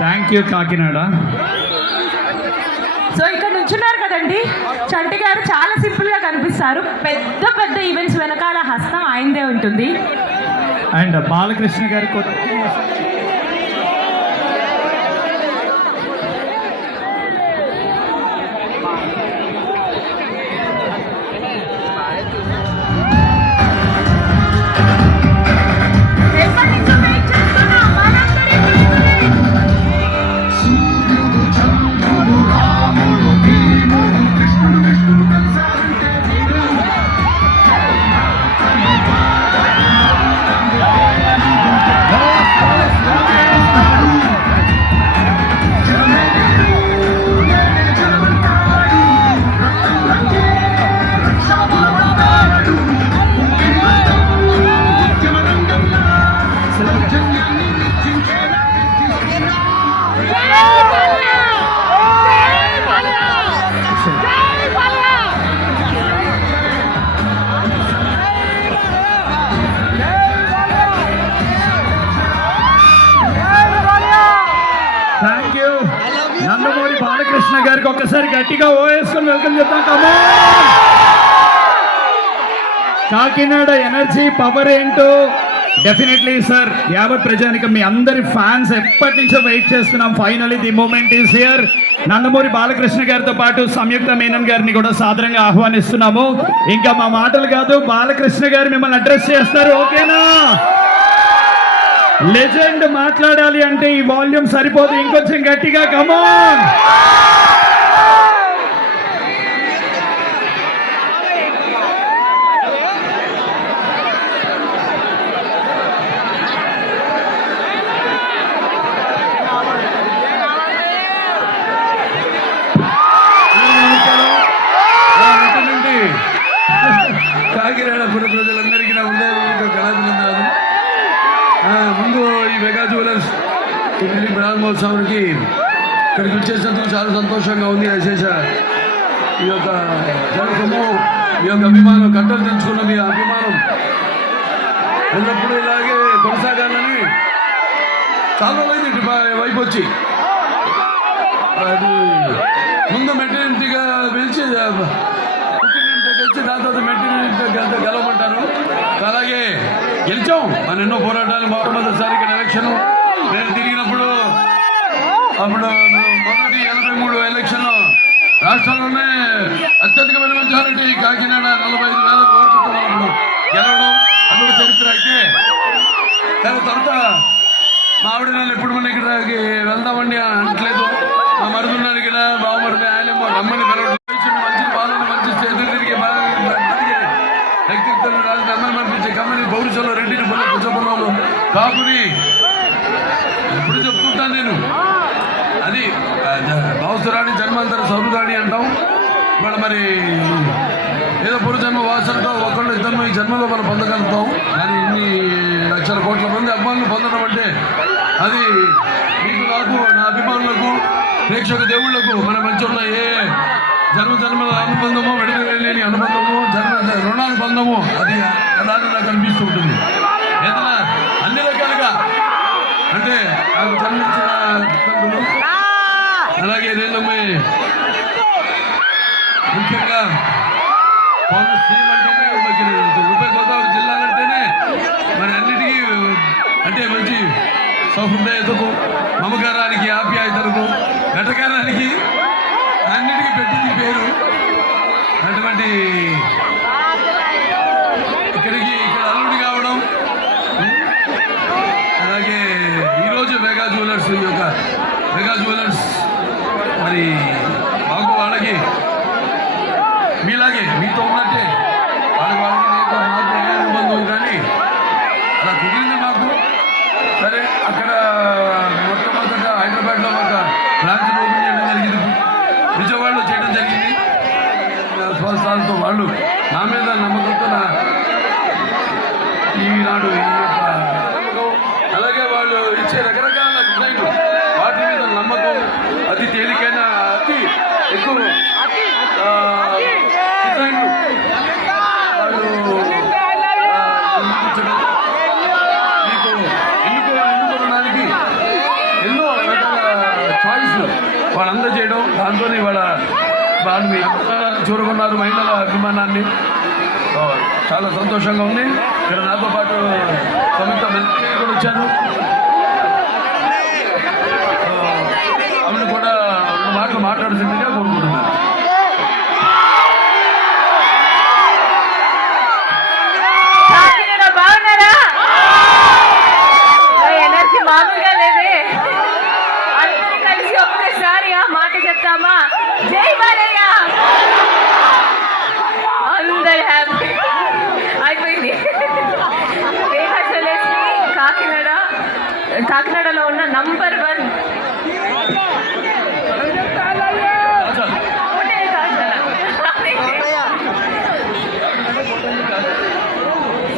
Thank you Kakinada. So ఇక్కడ నుంచున్నారు కదండి, చంటి గారు చాలా సింపుల్గా కనిపిస్తారు. పెద్ద పెద్ద ఈవెంట్స్ వెనకాల హస్తం ఆయనదే ఉంటుంది. అండ్ బాలకృష్ణ గారు నందమూరి బాలకృష్ణ గారికి ఒక్కసారి గట్టిగా ఓవేసుకొని వెల్కమ్ చెప్తాం. కమా కాకినాడ ఎనర్జీ పవర్ ఏంటో డెఫినెట్లీ సార్, యావత్ ప్రజానికి మీ అందరి ఫ్యాన్స్ ఎప్పటి నుంచో వెయిట్ చేస్తున్నాం. Finally the moment is here. Nandamuri Balakrishna గారితో పాటు సంయుక్త మీనన్ గారిని కూడా సాదరంగా ఆహ్వానిస్తున్నాము. ఇంకా మా మాటలు కాదు, బాలకృష్ణ గారు మిమ్మల్ని అడ్రస్ చేస్తారు. ఓకేనా? లెజెండ్ మాట్లాడాలి అంటే ఈ వాల్యూమ్ సరిపోదు, ఇంకొంచెం గట్టిగా కమాన్. కాకినాడ పుర ప్రజలందరికీ నా హృదయపూర్వక కళాభినందనాలు. ముందు ఈ మెగా జ్యువెలర్స్ ప్రారంభోత్సవానికి ఇక్కడికి వచ్చేసినందుకు చాలా సంతోషంగా ఉంది. అశేష ఈ యొక్క జనసము, మీ యొక్క అభిమానం, కట్టలు తెంచుకున్న మీ అభిమానం ఎల్లప్పుడూ ఇలాగే కొనసాగాలని చాలా మంది వైపు వచ్చి అది ముందు మెటీరియల్గా పిలిచి దాని తర్వాత మెటీరియల్ గెలవమంటారు. అలాగే గెలిచాం. మన ఎన్నో పోరాటాలు. మొట్టమొదటిసారి ఇక్కడ ఎలక్షన్ నేను తిరిగినప్పుడు అప్పుడు మొదటి 83 ఎలక్షన్ రాష్ట్రంలోనే అత్యధికమైన మెజారిటీ కాకినాడ 45,000 ఓట్లతో అప్పుడు గెలవడం అదొక చరిత్ర. అయితే దాని తర్వాత మా ఆవిడ నేను ఎప్పుడు మన ఇక్కడికి వెళ్దామండి అనట్లేదు. మా మరుదున్నాను ఇక్కడ బావమరుది, ఆయన రమ్మని పిలవడం, మంచి పాలన మంచి ఎదురు తిరిగి వ్యక్తిత్వం రాజు అమ్మని పంపించే కమ్మని పౌరుషంలో రెడ్డిని పుచ్చపల్లంలో కాపుని ఎప్పుడు చెప్తుంటాను నేను. అది భావసురాణి జన్మాంతర సౌరుగాణి అంటాం. ఇవాళ మరి ఏదో పూర్వజన్మ వాసనతో ఒకళ్ళు ఇద్దరు ఈ జన్మలో మనం పొందగలుగుతాం. కానీ ఇన్ని లక్షల కోట్ల మంది అభిమానులు పొందడం అంటే అది మీకు నాకు నా అభిమానులకు ప్రేక్షక దేవుళ్లకు మన మధ్య ఉన్న ఏ జన్మల అనుబంధము విడదలేని అనుబంధము రుణానుబంధము అది అలాగే నాకు అనిపిస్తూ ఉంటుంది. ఏదైనా అన్ని రకాలుగా అంటే నాకు జన్మించిన తల్లిదండ్రులు అలాగే నేనమ్మే ముఖ్యంగా కోనసీమ అంటేనే ఉభయ గోదావరి జిల్లాలంటేనే మరి అన్నిటికీ అంటే మంచి సౌహృదయతకు మమకారానికి ఆప్యాయతలకు ఘటకారానికి అన్నిటికీ పెట్టింది పేరు. అటువంటి ఇక్కడ అల్లుడి కావడం అలాగే ఈరోజు మెగా జ్యువెలర్స్ మరి మాకు వాళ్ళకి మీలాగే మీతో ఉన్నట్టే వాళ్ళకి నాకు ఏ అనుబంధం కానీ అలా కుదిరింది మాకు. సరే అక్కడ మొట్టమొదట హైదరాబాద్లో ఒక బ్రాంచ్ ఓపెన్ చేయడం జరిగింది, విజయవాడలో చేయడం జరిగింది. స్వస్థానంతో వాళ్ళు నా మీద నమ్మకంతో ఈనాడు ఈ యొక్క నమ్మకం అలాగే వాళ్ళు ఇచ్చే రకరకాల డిజైన్లు వాటి మీద నమ్మకం అతి తేలికైన అతి ఎక్కువ డిజైన్లు వాళ్ళు మీకు ఎన్నుకోవడానికి ఎన్నో రకాల చాయిస్లు వాళ్ళు అందజేయడం దాంతో వాళ్ళు మీ చూరుకున్నారు మహిళల అభిమానాన్ని. చాలా సంతోషంగా ఉంది. ఇక్కడ నాతో పాటు సంయుక్త మంత్రి కూడా వచ్చారు. ఆమెను కూడా రెండు మాటలు మాట్లాడుతుందిగా కోరుకుంటున్నాను. బాగున్నారా? ఎనర్జీ మామూలుగా లేదే. అందరూ కలిసి ఒక్కసారి ఆ మాట చెప్తామా? జై బాలయ్య. అందరు హ్యాపీ అయిపోయింది. కాకినాడలో ఉన్న నంబర్ 1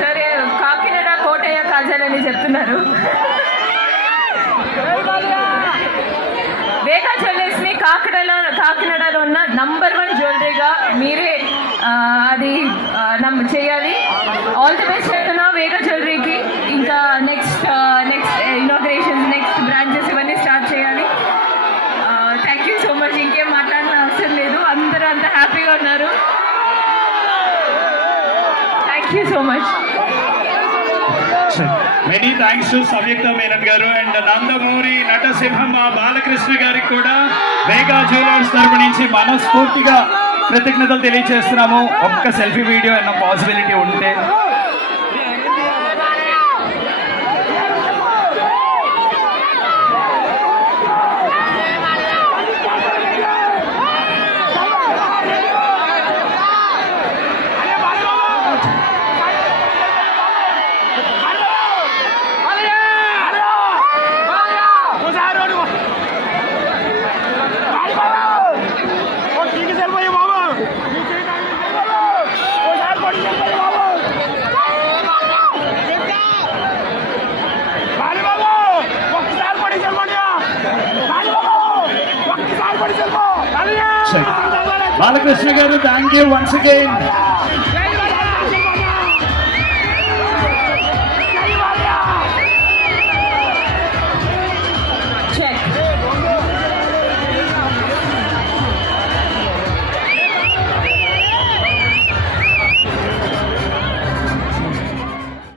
సరే కాకినాడ కోటయ్య కాజల్ అని చెప్తున్నారు. వేగా జ్యువెలర్స్ ని కాకినాడలో ఉన్న నంబర్ 1 జ్యువెలరీగా మీరే అది చేయాలి. ఆల్ ది బెస్ట్ చెప్తున్నా వేగా జ్యువెలరీకి. ఇంకా నెక్స్ట్ ఇనాగ్రేషన్ నెక్స్ట్ బ్రాంచెస్ ఇవన్నీ స్టార్ట్ చేయాలి. Thank you so much. ఇంకేం మాట్లాడిన అవసరం లేదు. అందరూ అంత హ్యాపీగా ఉన్నారు. Thank you so much. Many thanks to Samyuktha Menon garu and Nandamuri నటసింహమ్మ Balakrishna గారికి కూడా వేగా జ్యువెలర్స్ తరపు నుంచి మనస్ఫూర్తిగా కృతజ్ఞతలు తెలియజేస్తున్నాము. ఒక్క సెల్ఫీ వీడియో అన్న పాసిబిలిటీ ఉంటే బాలకృష్ణ గారు థ్యాంక్ యూ వన్స్ అగైన్.